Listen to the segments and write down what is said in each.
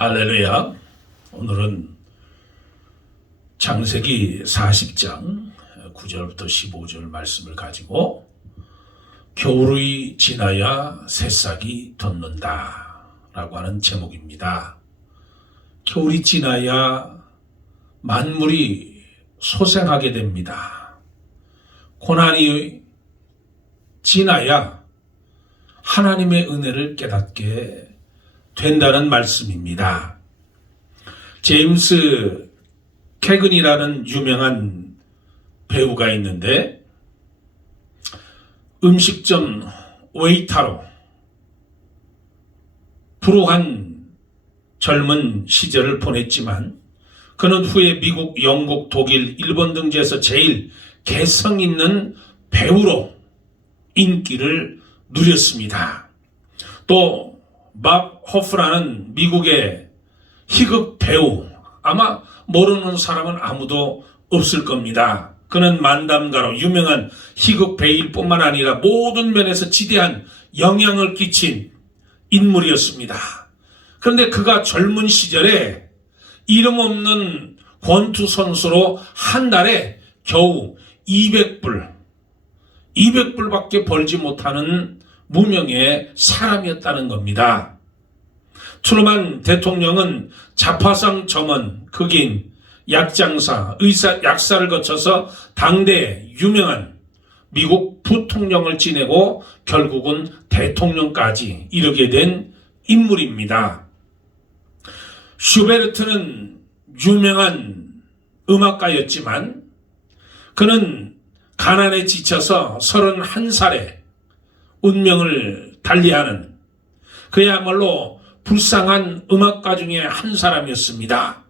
할렐루야. 오늘은 창세기 40장 9절부터 15절 말씀을 가지고 겨울이 지나야 새싹이 돋는다 라고 하는 제목입니다. 겨울이 지나야 만물이 소생하게 됩니다. 고난이 지나야 하나님의 은혜를 깨닫게 된다는 말씀입니다. 제임스 캐근이라는 유명한 배우가 있는데 음식점 웨이터로 불우한 젊은 시절을 보냈지만 그는 후에 미국, 영국, 독일, 일본 등지에서 제일 개성 있는 배우로 인기를 누렸습니다. 또 밥 호프라는 미국의 희극 배우, 아마 모르는 사람은 아무도 없을 겁니다. 그는 만담가로 유명한 희극 배우일 뿐만 아니라 모든 면에서 지대한 영향을 끼친 인물이었습니다. 그런데 그가 젊은 시절에 이름 없는 권투 선수로 한 달에 겨우 200불밖에 벌지 못하는 무명의 사람이었다는 겁니다. 트루만 대통령은 자파상 점원, 극인, 약장사, 의사, 약사를 거쳐서 당대 유명한 미국 부통령을 지내고 결국은 대통령까지 이르게 된 인물입니다. 슈베르트는 유명한 음악가였지만 그는 가난에 지쳐서 31살에 운명을 달리하는 그야말로 불쌍한 음악가 중에 한 사람이었습니다.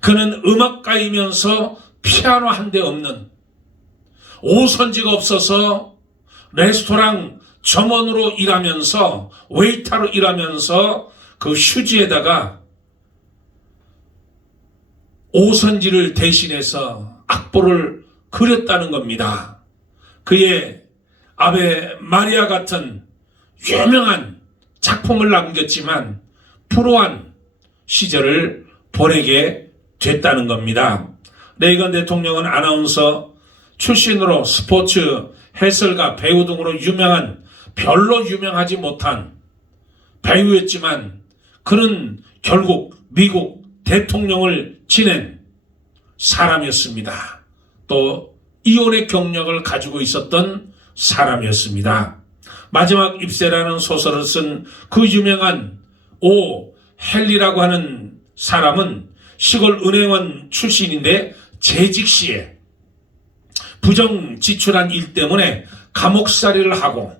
그는 음악가이면서 피아노 한 대 없는, 오선지가 없어서 레스토랑 점원으로 일하면서, 웨이터로 일하면서 그 휴지에다가 오선지를 대신해서 악보를 그렸다는 겁니다. 그의 아베 마리아 같은 유명한 작품을 남겼지만 불우한 시절을 보내게 됐다는 겁니다. 레이건 대통령은 아나운서 출신으로 스포츠, 해설가, 배우 등으로 유명한, 별로 유명하지 못한 배우였지만 그는 결국 미국 대통령을 지낸 사람이었습니다. 또 이혼의 경력을 가지고 있었던 사람이었습니다. 마지막 입새라는 소설을 쓴 그 유명한 오 헨리라고 하는 사람은 시골 은행원 출신인데 재직 시에 부정 지출한 일 때문에 감옥살이를 하고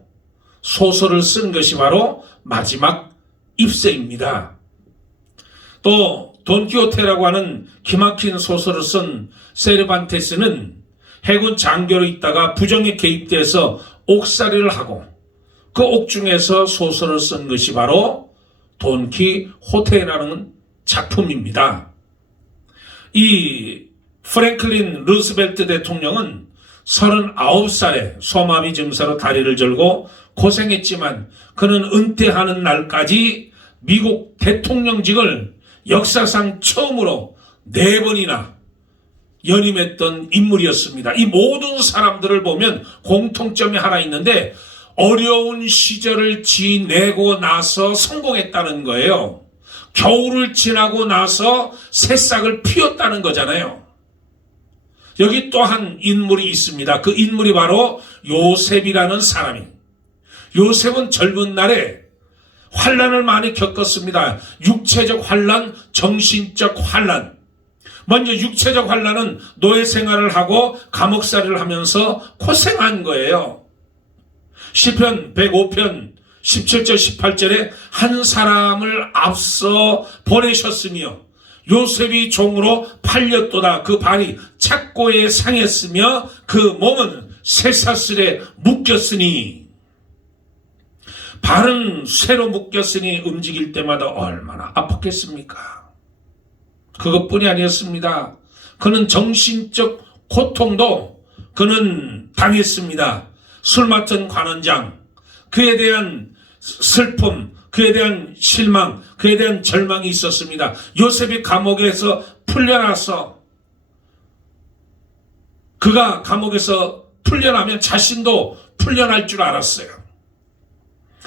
소설을 쓴 것이 바로 마지막 입새입니다. 또 돈키호테라고 하는 기막힌 소설을 쓴 세르반테스는 해군 장교로 있다가 부정에 개입돼서 옥살이를 하고 그 옥중에서 소설을 쓴 것이 바로 돈키호테라는 작품입니다. 이 프랭클린 루스벨트 대통령은 39살에 소마비 증세로 다리를 절고 고생했지만 그는 은퇴하는 날까지 미국 대통령직을 역사상 처음으로 4번이나 연임했던 인물이었습니다. 이 모든 사람들을 보면 공통점이 하나 있는데 어려운 시절을 지내고 나서 성공했다는 거예요. 겨울을 지나고 나서 새싹을 피웠다는 거잖아요. 여기 또 한 인물이 있습니다. 그 인물이 바로 요셉이라는 사람이. 요셉은 젊은 날에 환난을 많이 겪었습니다. 육체적 환난, 정신적 환난. 먼저 육체적 환난은 노예 생활을 하고 감옥살이를 하면서 고생한 거예요. 시편 105편 17절 18절에 한 사람을 앞서 보내셨으며 요셉이 종으로 팔렸도다. 그 발이 착고에 상했으며 그 몸은 쇠사슬에 묶였으니, 발은 쇠로 묶였으니 움직일 때마다 얼마나 아팠겠습니까? 그것뿐이 아니었습니다. 그는 정신적 고통도 그는 당했습니다. 술 맡은 관원장, 그에 대한 슬픔, 그에 대한 실망, 그에 대한 절망이 있었습니다. 요셉이 감옥에서 풀려나서 그가 감옥에서 풀려나면 자신도 풀려날 줄 알았어요.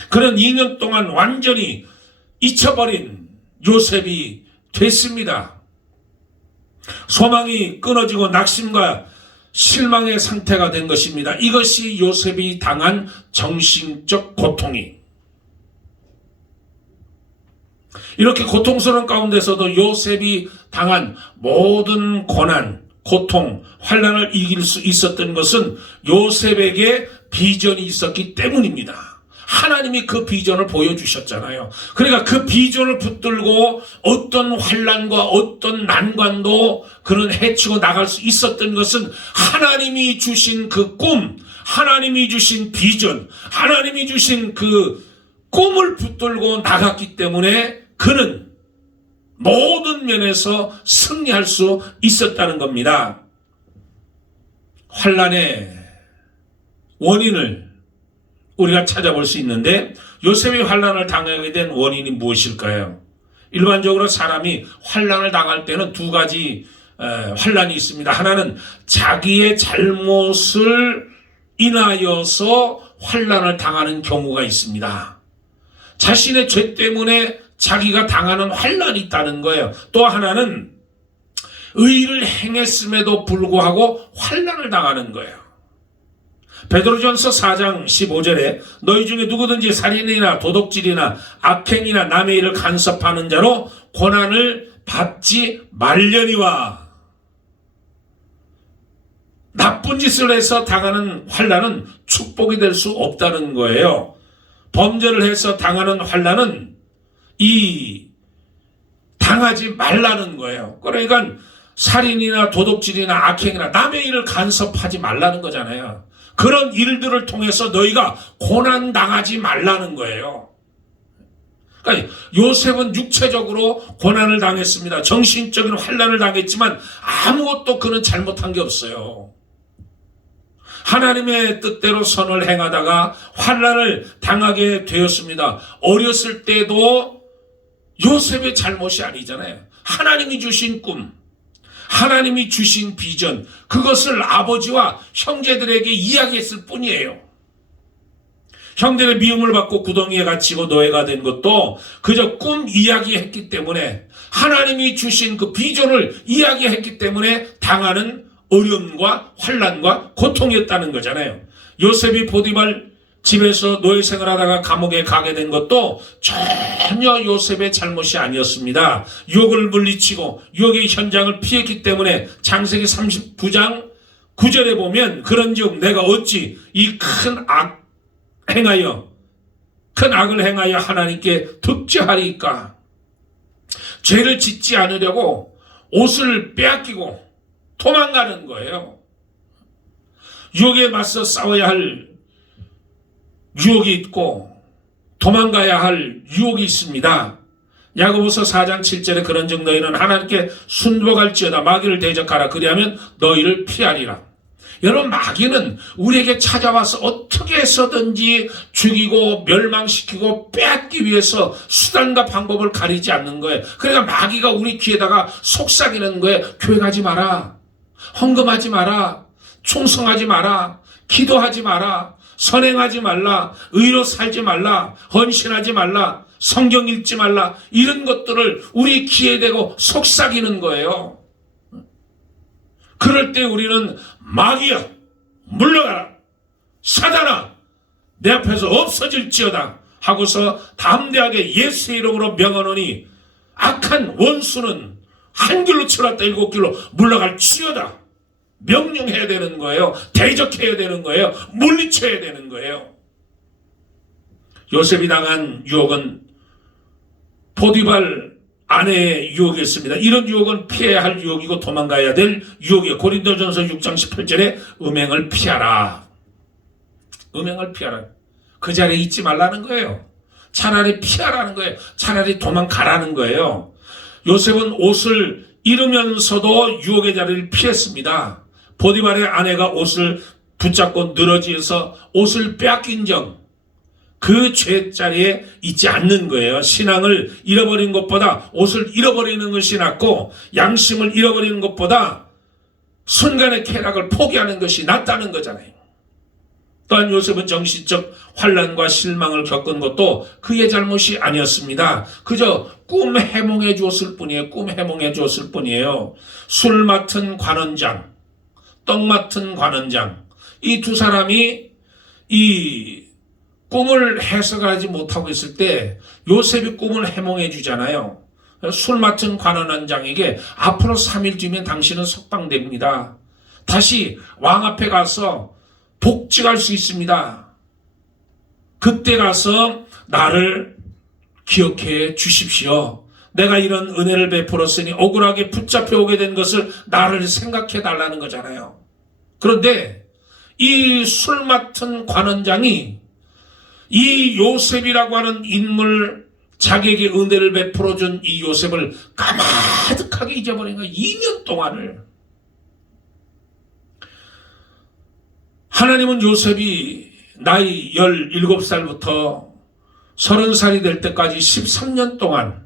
그는 2년 동안 완전히 잊혀버린 요셉이 됐습니다. 소망이 끊어지고 낙심과 실망의 상태가 된 것입니다. 이것이 요셉이 당한 정신적 고통이. 이렇게 고통스러운 가운데서도 요셉이 당한 모든 고난, 고통, 환난을 이길 수 있었던 것은 요셉에게 비전이 있었기 때문입니다. 하나님이 그 비전을 보여주셨잖아요. 그러니까 그 비전을 붙들고 어떤 환난과 어떤 난관도 그는 헤치고 나갈 수 있었던 것은 하나님이 주신 그 꿈, 하나님이 주신 비전, 하나님이 주신 그 꿈을 붙들고 나갔기 때문에 그는 모든 면에서 승리할 수 있었다는 겁니다. 환난의 원인을 우리가 찾아볼 수 있는데 요셉이 환난을 당하게 된 원인이 무엇일까요? 일반적으로 사람이 환난을 당할 때는 두 가지 환난이 있습니다. 하나는 자기의 잘못을 인하여서 환난을 당하는 경우가 있습니다. 자신의 죄 때문에 자기가 당하는 환난이 있다는 거예요. 또 하나는 의를 행했음에도 불구하고 환난을 당하는 거예요. 베드로전서 4장 15절에 너희 중에 누구든지 살인이나 도둑질이나 악행이나 남의 일을 간섭하는 자로 고난을 받지 말려니와. 나쁜 짓을 해서 당하는 환난은 축복이 될 수 없다는 거예요. 범죄를 해서 당하는 환난은 당하지 말라는 거예요. 그러니까 살인이나 도둑질이나 악행이나 남의 일을 간섭하지 말라는 거잖아요. 그런 일들을 통해서 너희가 고난당하지 말라는 거예요. 그러니까 요셉은 육체적으로 고난을 당했습니다. 정신적인 환난을 당했지만 아무것도 그는 잘못한 게 없어요. 하나님의 뜻대로 선을 행하다가 환난을 당하게 되었습니다. 어렸을 때도 요셉의 잘못이 아니잖아요. 하나님이 주신 꿈, 하나님이 주신 비전, 그것을 아버지와 형제들에게 이야기했을 뿐이에요. 형들의 미움을 받고 구덩이에 갇히고 노예가 된 것도 그저 꿈 이야기했기 때문에, 하나님이 주신 그 비전을 이야기했기 때문에 당하는 어려움과 환난과 고통이었다는 거잖아요. 요셉이 보디발 집에서 노예 생활하다가 감옥에 가게 된 것도 전혀 요셉의 잘못이 아니었습니다. 유혹을 물리치고 유혹의 현장을 피했기 때문에 창세기 39장 9절에 보면 그런즉 내가 어찌 이 큰 악을 행하여 하나님께 득죄하리까. 죄를 짓지 않으려고 옷을 빼앗기고 도망가는 거예요. 유혹에 맞서 싸워야 할 유혹이 있고 도망가야 할 유혹이 있습니다. 야고보서 4장 7절에 그런즉 너희는 하나님께 순복할지어다 마귀를 대적하라 그리하면 너희를 피하리라. 여러분, 마귀는 우리에게 찾아와서 어떻게 해서든지 죽이고 멸망시키고 빼앗기 위해서 수단과 방법을 가리지 않는 거예요. 그러니까 마귀가 우리 귀에다가 속삭이는 거예요. 교회 가지 마라, 헌금하지 마라, 충성하지 마라, 기도하지 마라, 선행하지 말라, 의로 살지 말라, 헌신하지 말라, 성경 읽지 말라, 이런 것들을 우리 귀에 대고 속삭이는 거예요. 그럴 때 우리는 마귀야 물러가라, 사단아 내 앞에서 없어질지어다 하고서 담대하게 예수의 이름으로 명하노니 악한 원수는 한 길로 치렀다 일곱 길로 물러갈지어다 명령해야 되는 거예요. 대적해야 되는 거예요. 물리쳐야 되는 거예요. 요셉이 당한 유혹은 포디발 아내의 유혹이었습니다. 이런 유혹은 피해야 할 유혹이고 도망가야 될 유혹이에요. 고린도전서 6장 18절에 음행을 피하라. 음행을 피하라. 그 자리에 있지 말라는 거예요. 차라리 피하라는 거예요. 차라리 도망가라는 거예요. 요셉은 옷을 잃으면서도 유혹의 자리를 피했습니다. 포디발의 아내가 옷을 붙잡고 늘어지어서 옷을 빼앗긴 점, 그 죄자리에 있지 않는 거예요. 신앙을 잃어버린 것보다 옷을 잃어버리는 것이 낫고 양심을 잃어버리는 것보다 순간의 쾌락을 포기하는 것이 낫다는 거잖아요. 또한 요셉은 정신적 환난과 실망을 겪은 것도 그의 잘못이 아니었습니다. 그저 꿈 해몽해 주었을 뿐이에요. 꿈 해몽해 주었을 뿐이에요. 술 맡은 관원장, 떡 맡은 관원장, 이 두 사람이 이 꿈을 해석하지 못하고 있을 때 요셉이 꿈을 해몽해 주잖아요. 술 맡은 관원장에게 앞으로 3일 뒤면 당신은 석방됩니다. 다시 왕 앞에 가서 복직할 수 있습니다. 그때 가서 나를 기억해 주십시오. 내가 이런 은혜를 베풀었으니 억울하게 붙잡혀 오게 된 것을 나를 생각해 달라는 거잖아요. 그런데 이 술 맡은 관원장이 이 요셉이라고 하는 인물, 자기에게 은혜를 베풀어준 이 요셉을 까마득하게 잊어버린 거예요. 2년 동안을. 하나님은 요셉이 나이 17살부터 30살이 될 때까지 13년 동안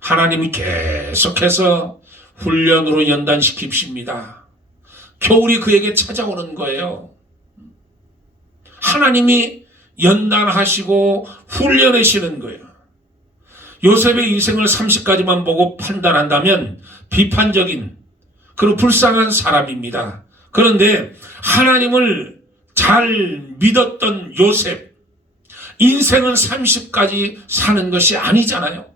하나님이 계속해서 훈련으로 연단시킵니다. 겨울이 그에게 찾아오는 거예요. 하나님이 연단하시고 훈련하시는 거예요. 요셉의 인생을 30까지만 보고 판단한다면 비판적인 그리고 불쌍한 사람입니다. 그런데 하나님을 잘 믿었던 요셉, 인생은 30까지 사는 것이 아니잖아요.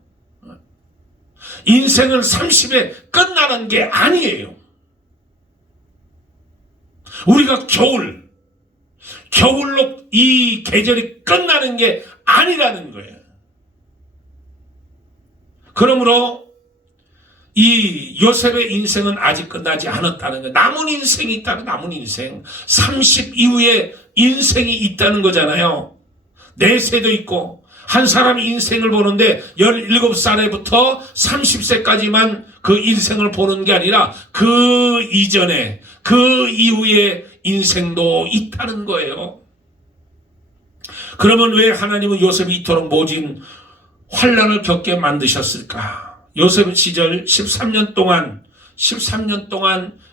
인생은 30에 끝나는 게 아니에요. 우리가 겨울로 이 계절이 끝나는 게 아니라는 거예요. 그러므로 이 요셉의 인생은 아직 끝나지 않았다는 거예요. 남은 인생이 있다는, 남은 인생. 30 이후에 인생이 있다는 거잖아요. 내세도 있고, 한 사람이 인생을 보는데 17살에부터 30세까지만 그 인생을 보는 게 아니라 그 이전에, 그 이후에 인생도 있다는 거예요. 그러면 왜 하나님은 요셉이 이토록 모진 환난을 겪게 만드셨을까? 요셉 시절 13년 동안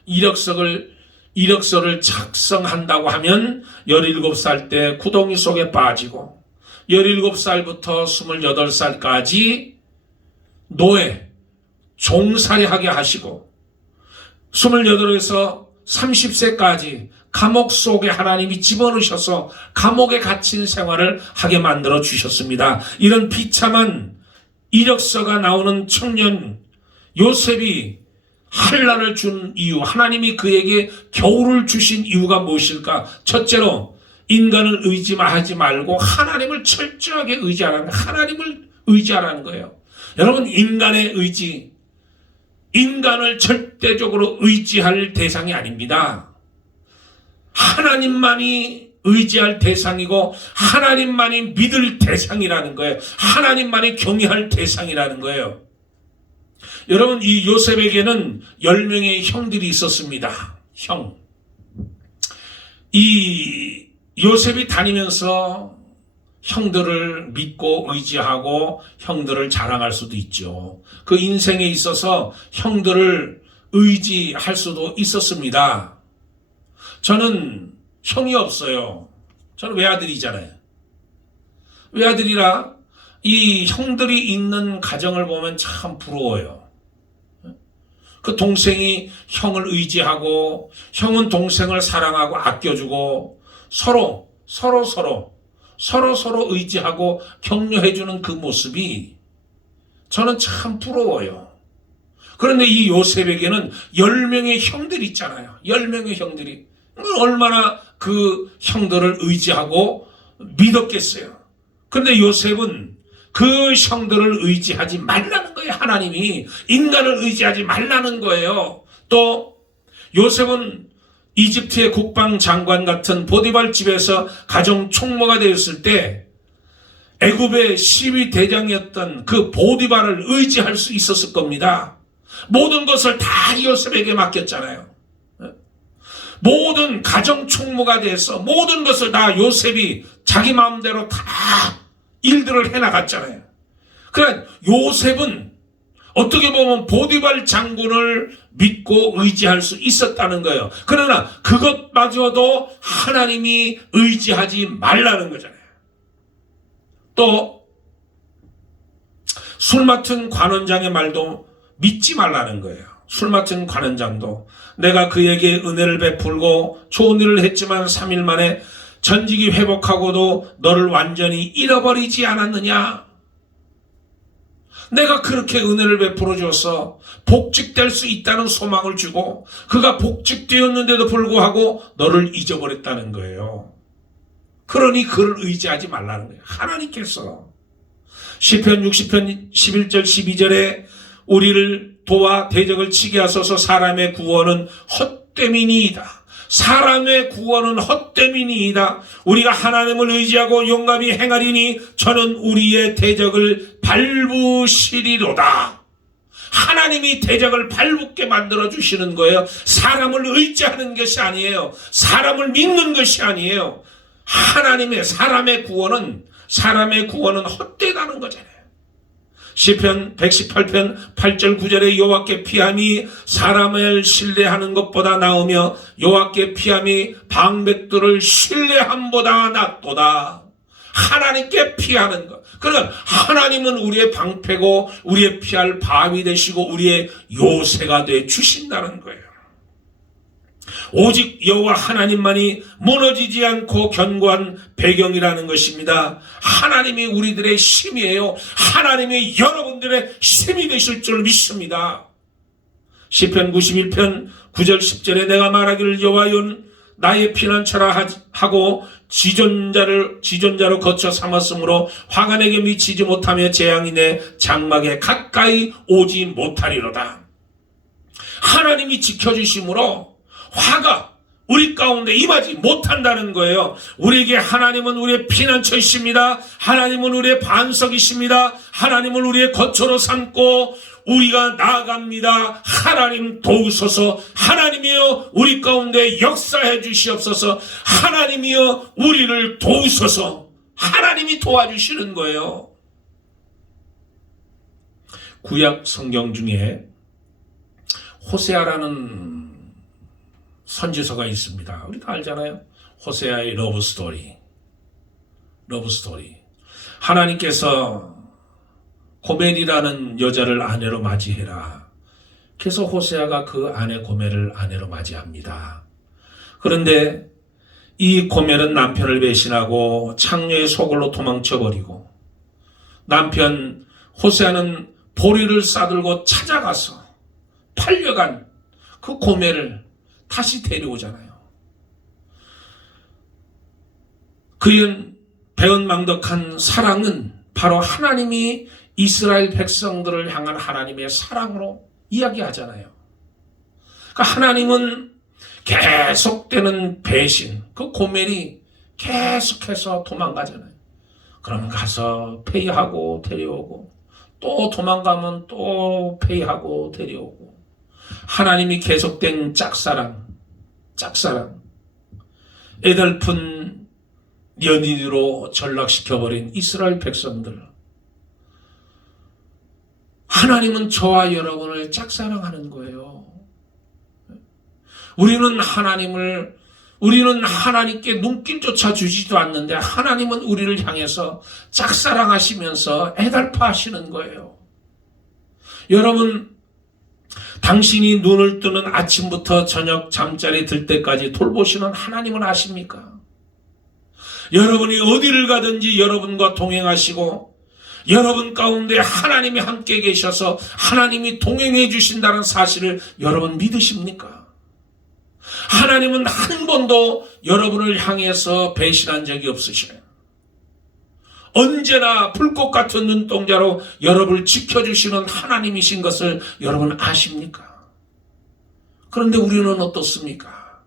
이력서를 작성한다고 하면 17살 때 구덩이 속에 빠지고 17살부터 28살까지 노예, 종살이하게 하시고 28에서 30세까지 감옥 속에 하나님이 집어넣으셔서 감옥에 갇힌 생활을 하게 만들어 주셨습니다. 이런 비참한 이력서가 나오는 청년 요셉이 환난을 준 이유, 하나님이 그에게 겨울을 주신 이유가 무엇일까? 첫째로 인간을 의지하지 말고 하나님을 철저하게 의지하라는, 하나님을 의지하라는 거예요. 여러분, 인간의 의지, 인간을 절대적으로 의지할 대상이 아닙니다. 하나님만이 의지할 대상이고 하나님만이 믿을 대상이라는 거예요. 하나님만이 경외할 대상이라는 거예요. 여러분, 이 요셉에게는 10명의 형들이 있었습니다. 형. 이 요셉이 다니면서 형들을 믿고 의지하고 형들을 자랑할 수도 있죠. 그 인생에 있어서 형들을 의지할 수도 있었습니다. 저는 형이 없어요. 저는 외아들이잖아요. 외아들이라 이 형들이 있는 가정을 보면 참 부러워요. 그 동생이 형을 의지하고 형은 동생을 사랑하고 아껴주고 서로 의지하고 격려해주는 그 모습이 저는 참 부러워요. 그런데 이 요셉에게는 10명의 형들이 있잖아요. 10명의 형들이. 얼마나 그 형들을 의지하고 믿었겠어요. 그런데 요셉은 그 형들을 의지하지 말라는 거예요. 하나님이 인간을 의지하지 말라는 거예요. 또 요셉은 이집트의 국방장관 같은 보디발 집에서 가정 총무가 되었을 때 애굽의 시위 대장이었던 그 보디발을 의지할 수 있었을 겁니다. 모든 것을 다 요셉에게 맡겼잖아요. 모든 가정 총무가 돼서 모든 것을 다 요셉이 자기 마음대로 다 일들을 해나갔잖아요. 그러니까 요셉은 어떻게 보면 보디발 장군을 믿고 의지할 수 있었다는 거예요. 그러나 그것마저도 하나님이 의지하지 말라는 거잖아요. 또 술 맡은 관원장의 말도 믿지 말라는 거예요. 술 맡은 관원장도 내가 그에게 은혜를 베풀고 좋은 일을 했지만 3일 만에 전직이 회복하고도 너를 완전히 잃어버리지 않았느냐? 내가 그렇게 은혜를 베풀어 줘서 복직될 수 있다는 소망을 주고 그가 복직되었는데도 불구하고 너를 잊어버렸다는 거예요. 그러니 그를 의지하지 말라는 거예요. 하나님께서 시편 60편 11절 12절에 우리를 도와 대적을 치게 하소서. 사람의 구원은 헛됨이니이다. 사람의 구원은 헛됨이니이다. 우리가 하나님을 의지하고 용감히 행하리니 저는 우리의 대적을 밟으시리로다. 하나님이 대적을 밟게 만들어 주시는 거예요. 사람을 의지하는 것이 아니에요. 사람을 믿는 것이 아니에요. 사람의 구원은 헛되다는 거잖아요. 시편 118편 8절 9절에 여호와께 피함이 사람을 신뢰하는 것보다 나으며 여호와께 피함이 방백들을 신뢰함보다 낫도다. 하나님께 피하는 것. 그러나 하나님은 우리의 방패고 우리의 피할 바위 되시고 우리의 요새가 돼 주신다는 거예요. 오직 여호와 하나님만이 무너지지 않고 견고한 배경이라는 것입니다. 하나님이 우리들의 힘이에요. 하나님이 여러분들의 힘이 되실 줄 믿습니다. 시편 91편 9절 10절에 내가 말하기를 여호와여 나의 피난처라 하고 지존자로 거쳐 삼았으므로 화가 내게 미치지 못하며 재앙이 내 장막에 가까이 오지 못하리로다. 하나님이 지켜주심으로 화가 우리 가운데 임하지 못한다는 거예요. 우리에게 하나님은 우리의 피난처이십니다. 하나님은 우리의 반석이십니다. 하나님은 우리의 거처로 삼고 우리가 나아갑니다. 하나님 도우소서. 하나님이여 우리 가운데 역사해 주시옵소서. 하나님이여 우리를 도우소서. 하나님이 도와주시는 거예요. 구약 성경 중에 호세아라는 선지서가 있습니다. 우리 다 알잖아요. 호세아의 러브 스토리. 하나님께서 고멜이라는 여자를 아내로 맞이해라. 그래서 호세아가 그 아내 고멜을 아내로 맞이합니다. 그런데 이 고멜은 남편을 배신하고 창녀의 소굴로 도망쳐버리고 남편 호세아는 보리를 싸들고 찾아가서 팔려간 그 고멜을 다시 데려오잖아요. 그의 배은망덕한 사랑은 바로 하나님이 이스라엘 백성들을 향한 하나님의 사랑으로 이야기하잖아요. 그러니까 하나님은 계속되는 배신, 그 고멜이 계속해서 도망가잖아요. 그러면 가서 페이하고 데려오고 또 도망가면 또 페이하고 데려오고 하나님이 계속된 짝사랑 애달픈 연인으로 전락시켜버린 이스라엘 백성들. 하나님은 저와 여러분을 짝사랑하는 거예요. 우리는 하나님께 눈길조차 주지도 않는데 하나님은 우리를 향해서 짝사랑하시면서 애달파하시는 거예요. 여러분, 당신이 눈을 뜨는 아침부터 저녁 잠자리 들 때까지 돌보시는 하나님은 아십니까? 여러분이 어디를 가든지 여러분과 동행하시고 여러분 가운데 하나님이 함께 계셔서 하나님이 동행해 주신다는 사실을 여러분 믿으십니까? 하나님은 한 번도 여러분을 향해서 배신한 적이 없으셔요. 언제나 불꽃 같은 눈동자로 여러분을 지켜주시는 하나님이신 것을 여러분 아십니까? 그런데 우리는 어떻습니까?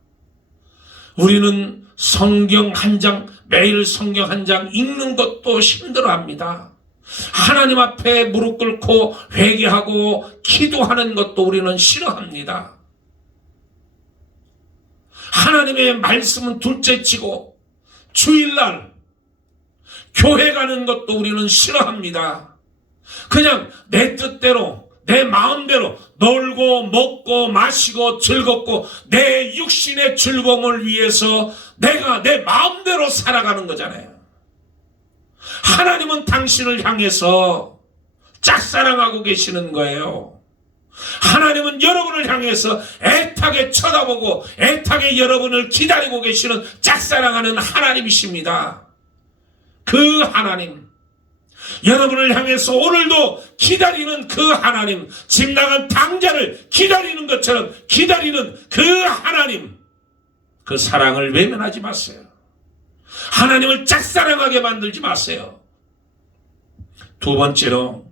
우리는 성경 한 장, 매일 성경 한 장 읽는 것도 힘들어합니다. 하나님 앞에 무릎 꿇고 회개하고 기도하는 것도 우리는 싫어합니다. 하나님의 말씀은 둘째치고 주일날 교회 가는 것도 우리는 싫어합니다. 그냥 내 뜻대로, 내 마음대로 놀고 먹고 마시고 즐겁고 내 육신의 즐거움을 위해서 내가 내 마음대로 살아가는 거잖아요. 하나님은 당신을 향해서 짝사랑하고 계시는 거예요. 하나님은 여러분을 향해서 애타게 쳐다보고 애타게 여러분을 기다리고 계시는 짝사랑하는 하나님이십니다. 그 하나님, 여러분을 향해서 오늘도 기다리는 그 하나님, 집 나간 당자를 기다리는 것처럼 기다리는 그 하나님, 그 사랑을 외면하지 마세요. 하나님을 짝사랑하게 만들지 마세요. 두 번째로,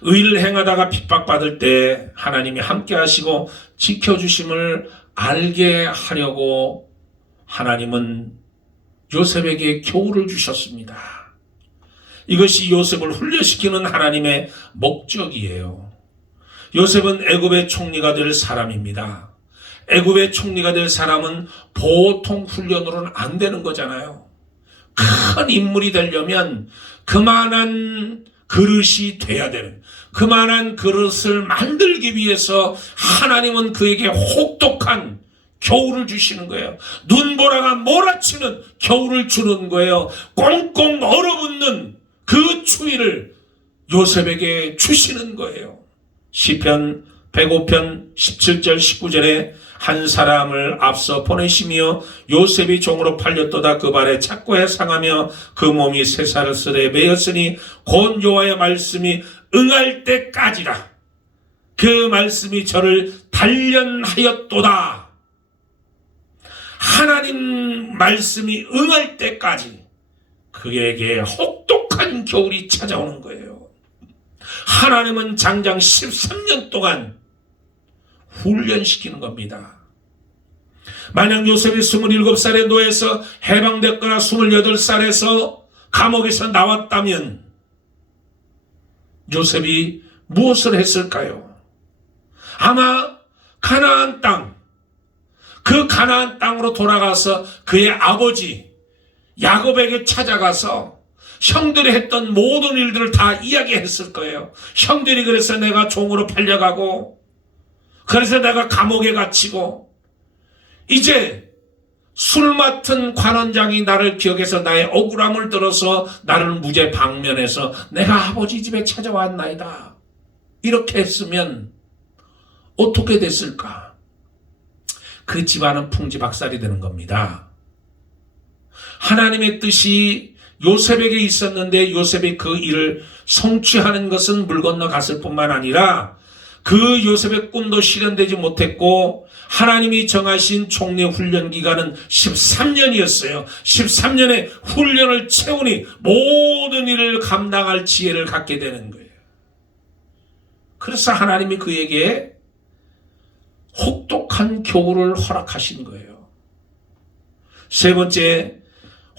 의를 행하다가 핍박받을 때 하나님이 함께 하시고 지켜주심을 알게 하려고 하나님은 요셉에게 교훈을 주셨습니다. 이것이 요셉을 훈련시키는 하나님의 목적이에요. 요셉은 애굽의 총리가 될 사람입니다. 애굽의 총리가 될 사람은 보통 훈련으로는 안 되는 거잖아요. 큰 인물이 되려면 그만한 그릇이 돼야 되는, 그만한 그릇을 만들기 위해서 하나님은 그에게 혹독한 겨울을 주시는 거예요. 눈보라가 몰아치는 겨울을 주는 거예요. 꽁꽁 얼어붙는 그 추위를 요셉에게 주시는 거예요. 시편 105편 17절 19절에 한 사람을 앞서 보내시며 요셉이 종으로 팔렸도다 그 발에 착고에 상하며 그 몸이 쇠사슬에 매였으니 곧 여호와의 말씀이 응할 때까지라. 그 말씀이 저를 단련하였도다. 하나님 말씀이 응할 때까지 그에게 혹독한 겨울이 찾아오는 거예요. 하나님은 장장 13년 동안 훈련시키는 겁니다. 만약 요셉이 27살에 노예에서 해방됐거나 28살에서 감옥에서 나왔다면 요셉이 무엇을 했을까요? 아마 가나안 땅, 그 가나안 땅으로 돌아가서 그의 아버지 야곱에게 찾아가서 형들이 했던 모든 일들을 다 이야기했을 거예요. 형들이 그래서 내가 종으로 팔려가고, 그래서 내가 감옥에 갇히고, 이제 술 맡은 관원장이 나를 기억해서 나의 억울함을 들어서 나를 무죄 방면해서 내가 아버지 집에 찾아왔나이다. 이렇게 했으면 어떻게 됐을까? 그 집안은 풍지박살이 되는 겁니다. 하나님의 뜻이 요셉에게 있었는데 요셉이 그 일을 성취하는 것은 물 건너갔을 뿐만 아니라 그 요셉의 꿈도 실현되지 못했고 하나님이 정하신 총리 훈련 기간은 13년이었어요. 13년의 훈련을 채우니 모든 일을 감당할 지혜를 갖게 되는 거예요. 그래서 하나님이 그에게 혹독한 교훈을 허락하신 거예요. 세 번째,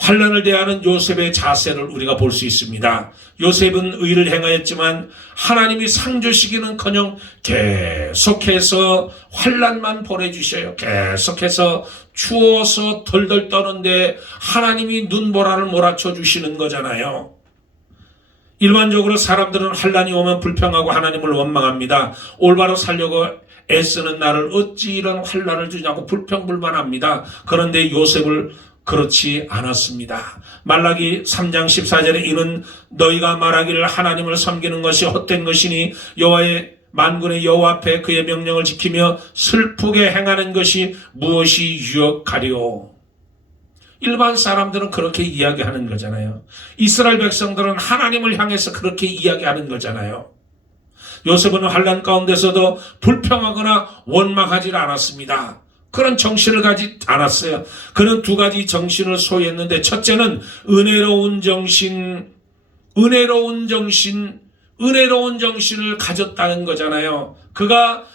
환난을 대하는 요셉의 자세를 우리가 볼 수 있습니다. 요셉은 의를 행하였지만 하나님이 상 주시기는커녕 계속해서 환난만 보내주셔요. 계속해서 추워서 덜덜 떠는데 하나님이 눈보라를 몰아쳐 주시는 거잖아요. 일반적으로 사람들은 환난이 오면 불평하고 하나님을 원망합니다. 올바로 살려고 애쓰는 나를 어찌 이런 환난을 주냐고 불평불만합니다. 그런데 요셉을 그렇지 않았습니다. 말라기 3장 14절에 이는 너희가 말하기를 하나님을 섬기는 것이 헛된 것이니 여호와의 만군의 여호와 앞에 그의 명령을 지키며 슬프게 행하는 것이 무엇이 유익하리요. 일반 사람들은 그렇게 이야기하는 거잖아요. 이스라엘 백성들은 하나님을 향해서 그렇게 이야기하는 거잖아요. 요셉은 환난 가운데서도 불평하거나 원망하지 않았습니다. 그런 정신을 가지 않았어요. 그는 두 가지 정신을 소유했는데 첫째는 은혜로운 정신을 가졌다는 거잖아요. 그가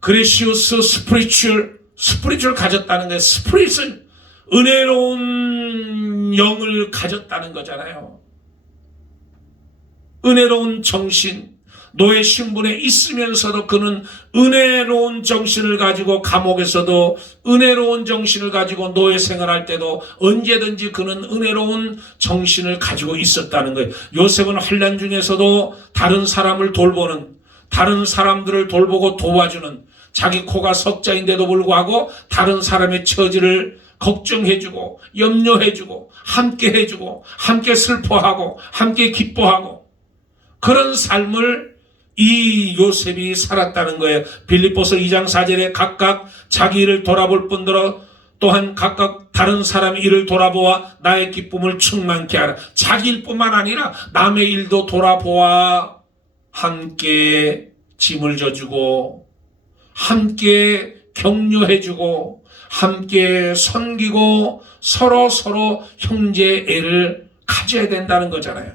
그레시우스 스피리추얼 가졌다는 거예요. 스피릿을, 은혜로운 영을 가졌다는 거잖아요. 은혜로운 정신, 노예 신분에 있으면서도 그는 은혜로운 정신을 가지고 감옥에서도 은혜로운 정신을 가지고 노예 생활할 때도 언제든지 그는 은혜로운 정신을 가지고 있었다는 거예요. 요셉은 환난 중에서도 다른 사람을 돌보는, 다른 사람들을 돌보고 도와주는, 자기 코가 석자인데도 불구하고 다른 사람의 처지를 걱정해주고 염려해주고 함께 해주고 함께 슬퍼하고 함께 기뻐하고 그런 삶을 이 요셉이 살았다는 거예요. 빌립보서 2장 4절에 각각 자기 일을 돌아볼 뿐더러 또한 각각 다른 사람의 일을 돌아보아 나의 기쁨을 충만케 하라. 자기 일뿐만 아니라 남의 일도 돌아보아 함께 짐을 져주고 함께 격려해주고 함께 섬기고 서로 형제애를 가져야 된다는 거잖아요.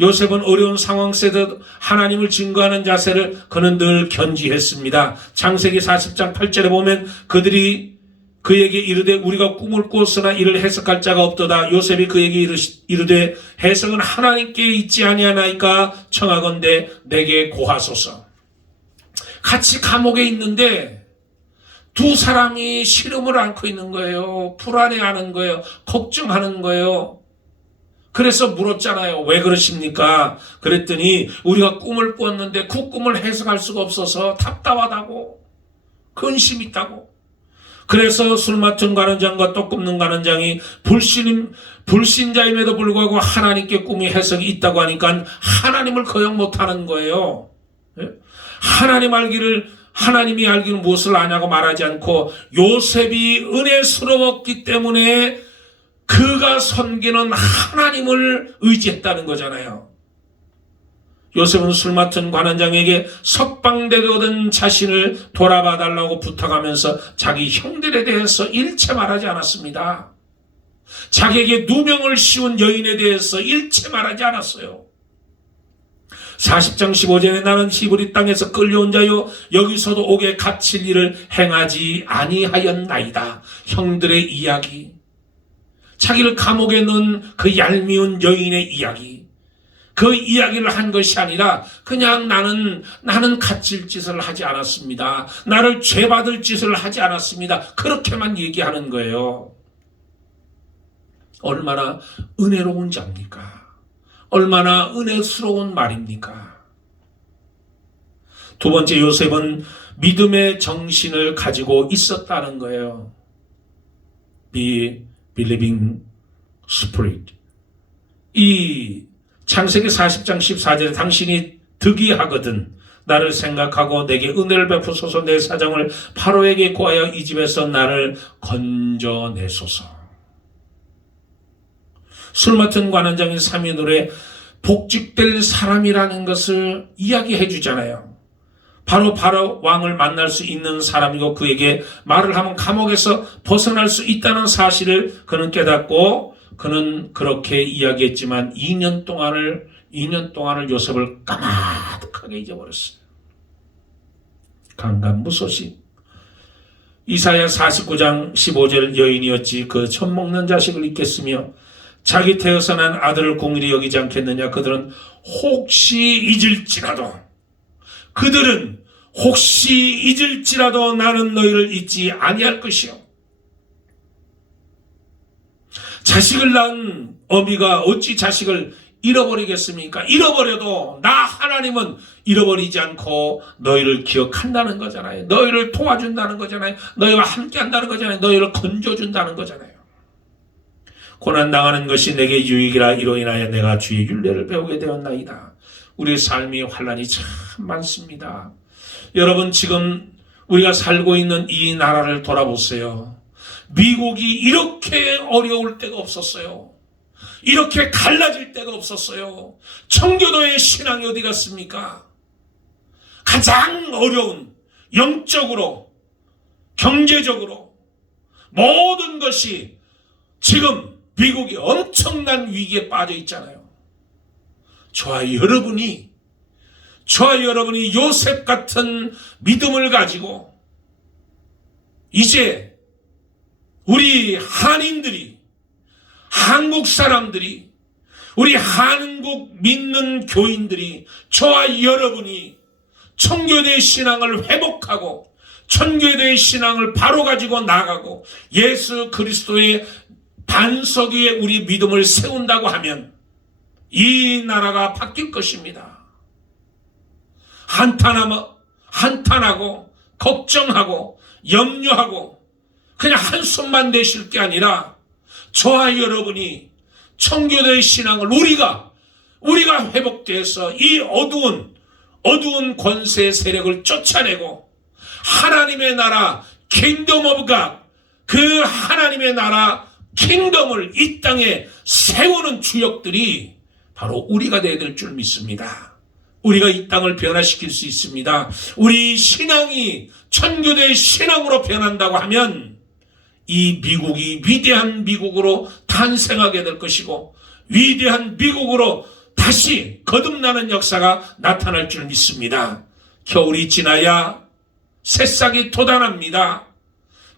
요셉은 어려운 상황 속에도 하나님을 증거하는 자세를 그는 늘 견지했습니다. 창세기 40장 8절에 보면 그들이 그에게 이르되 우리가 꿈을 꾸었으나 이를 해석할 자가 없도다. 요셉이 그에게 이르되 해석은 하나님께 있지 아니하나이까 청하건대 내게 고하소서. 같이 감옥에 있는데 두 사람이 시름을 앓고 있는 거예요. 불안해하는 거예요. 걱정하는 거예요. 그래서 물었잖아요. 왜 그러십니까? 그랬더니 우리가 꿈을 꾸었는데 그 꿈을 해석할 수가 없어서 답답하다고, 근심 있다고. 그래서 술 맡은 관원장과 떡 굽는 관원장이 불신자임에도 불구하고 하나님께 꿈이 해석이 있다고 하니까 하나님을 거역 못하는 거예요. 하나님이 알기는 무엇을 아냐고 말하지 않고 요셉이 은혜스러웠기 때문에 그가 섬기는 하나님을 의지했다는 거잖아요. 요셉은 술 맡은 관원장에게 석방되거든 자신을 돌아봐 달라고 부탁하면서 자기 형들에 대해서 일체 말하지 않았습니다. 자기에게 누명을 씌운 여인에 대해서 일체 말하지 않았어요. 40장 15절에 나는 히브리 땅에서 끌려온 자요 여기서도 옥에 갇힐 일을 행하지 아니하였나이다. 형들의 이야기, 자기를 감옥에 넣은 그 얄미운 여인의 이야기, 그 이야기를 한 것이 아니라 그냥 나는 갇힐 짓을 하지 않았습니다. 나를 죄받을 짓을 하지 않았습니다. 그렇게만 얘기하는 거예요. 얼마나 은혜로운 자입니까? 얼마나 은혜스러운 말입니까? 두 번째, 요셉은 믿음의 정신을 가지고 있었다는 거예요. believing spirit. 이 창세기 40장 14절에 당신이 득이하거든 나를 생각하고 내게 은혜를 베푸소서. 내 사정을 바로에게 고하여 이 집에서 나를 건져내소서. 술 맡은 관원장인 사면으로의 복직될 사람이라는 것을 이야기해 주잖아요. 바로 왕을 만날 수 있는 사람이고 그에게 말을 하면 감옥에서 벗어날 수 있다는 사실을 그는 깨닫고 그는 그렇게 이야기했지만 2년 동안을 요셉을 까마득하게 잊어버렸어요. 강간무소식. 이사야 49장 15절 여인이었지 그 젖먹는 자식을 잊겠으며 자기 태어서 난 아들을 공일히 여기지 않겠느냐. 그들은 혹시 잊을지라도 나는 너희를 잊지 아니할 것이요. 자식을 낳은 어미가 어찌 자식을 잃어버리겠습니까? 잃어버려도 나 하나님은 잃어버리지 않고 너희를 기억한다는 거잖아요. 너희를 도와준다는 거잖아요. 너희와 함께한다는 거잖아요. 너희를 건져준다는 거잖아요. 고난당하는 것이 내게 유익이라. 이로 인하여 내가 주의 율례를 배우게 되었나이다. 우리의 삶이 환난이 참 많습니다. 여러분, 지금 우리가 살고 있는 이 나라를 돌아보세요. 미국이 이렇게 어려울 때가 없었어요. 이렇게 갈라질 때가 없었어요. 청교도의 신앙이 어디 갔습니까? 가장 어려운, 영적으로, 경제적으로 모든 것이 지금 미국이 엄청난 위기에 빠져 있잖아요. 저와 여러분이 요셉 같은 믿음을 가지고 이제 우리 한인들이, 한국 사람들이 우리 한국 믿는 교인들이, 저와 여러분이 청교도의 신앙을 회복하고 청교도의 신앙을 바로 가지고 나가고 예수 그리스도의 반석 위에 우리 믿음을 세운다고 하면 이 나라가 바뀔 것입니다. 한탄하고 걱정하고 염려하고 그냥 한숨만 내쉴 게 아니라 저와 여러분이 청교도의 신앙을 우리가 회복돼서 이 어두운 권세 세력을 쫓아내고 하나님의 나라 킹덤 오브 갓, 그 하나님의 나라 킹덤을 이 땅에 세우는 주역들이 바로 우리가 되어야 될 줄 믿습니다. 우리가 이 땅을 변화시킬 수 있습니다. 우리 신앙이 천교도의 신앙으로 변한다고 하면 이 미국이 위대한 미국으로 탄생하게 될 것이고 위대한 미국으로 다시 거듭나는 역사가 나타날 줄 믿습니다. 겨울이 지나야 새싹이 돋아납니다.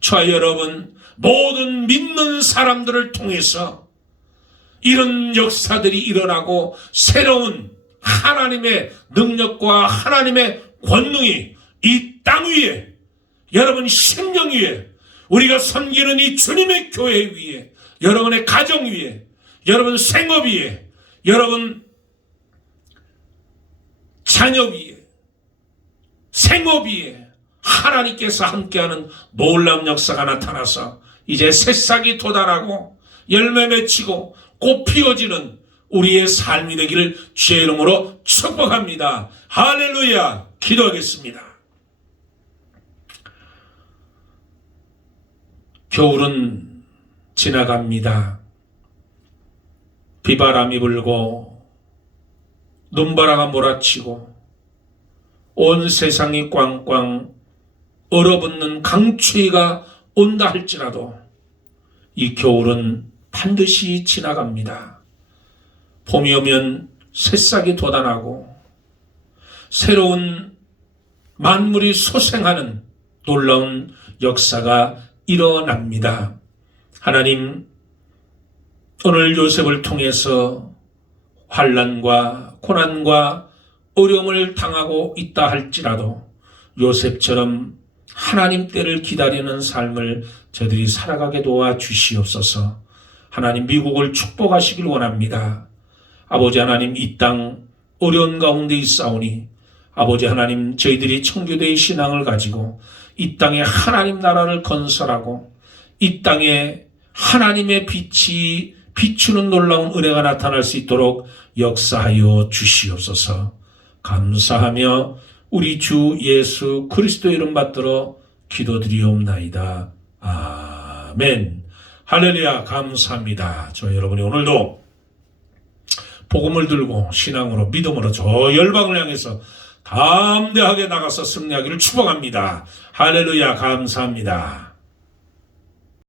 저와 여러분, 모든 믿는 사람들을 통해서 이런 역사들이 일어나고 새로운 하나님의 능력과 하나님의 권능이 이 땅 위에, 여러분 심령 위에, 우리가 섬기는 이 주님의 교회 위에, 여러분의 가정 위에, 여러분 생업 위에, 여러분 자녀 위에, 생업 위에 하나님께서 함께하는 놀라운 역사가 나타나서 이제 새싹이 돋아나고 열매 맺히고 꽃 피어지는 우리의 삶이 되기를 주의 이름으로 축복합니다. 할렐루야. 기도하겠습니다. 겨울은 지나갑니다. 비바람이 불고 눈바라가 몰아치고 온 세상이 꽝꽝 얼어붙는 강추위가 온다 할지라도 이 겨울은 반드시 지나갑니다. 봄이 오면 새싹이 돋아나고 새로운 만물이 소생하는 놀라운 역사가 일어납니다. 하나님, 오늘 요셉을 통해서 환난과 고난과 어려움을 당하고 있다 할지라도 요셉처럼 하나님 때를 기다리는 삶을 저들이 살아가게 도와주시옵소서. 하나님, 미국을 축복하시길 원합니다. 아버지 하나님, 이 땅 어려운 가운데 있사오니 아버지 하나님, 저희들이 청교도의 신앙을 가지고 이 땅에 하나님 나라를 건설하고 이 땅에 하나님의 빛이 비추는 놀라운 은혜가 나타날 수 있도록 역사하여 주시옵소서. 감사하며 우리 주 예수 그리스도 이름 받들어 기도드리옵나이다. 아멘. 할렐루야. 감사합니다. 저 여러분이 오늘도 복음을 들고 신앙으로 믿음으로 저 열방을 향해서 담대하게 나가서 승리하기를 축복합니다. 할렐루야. 감사합니다.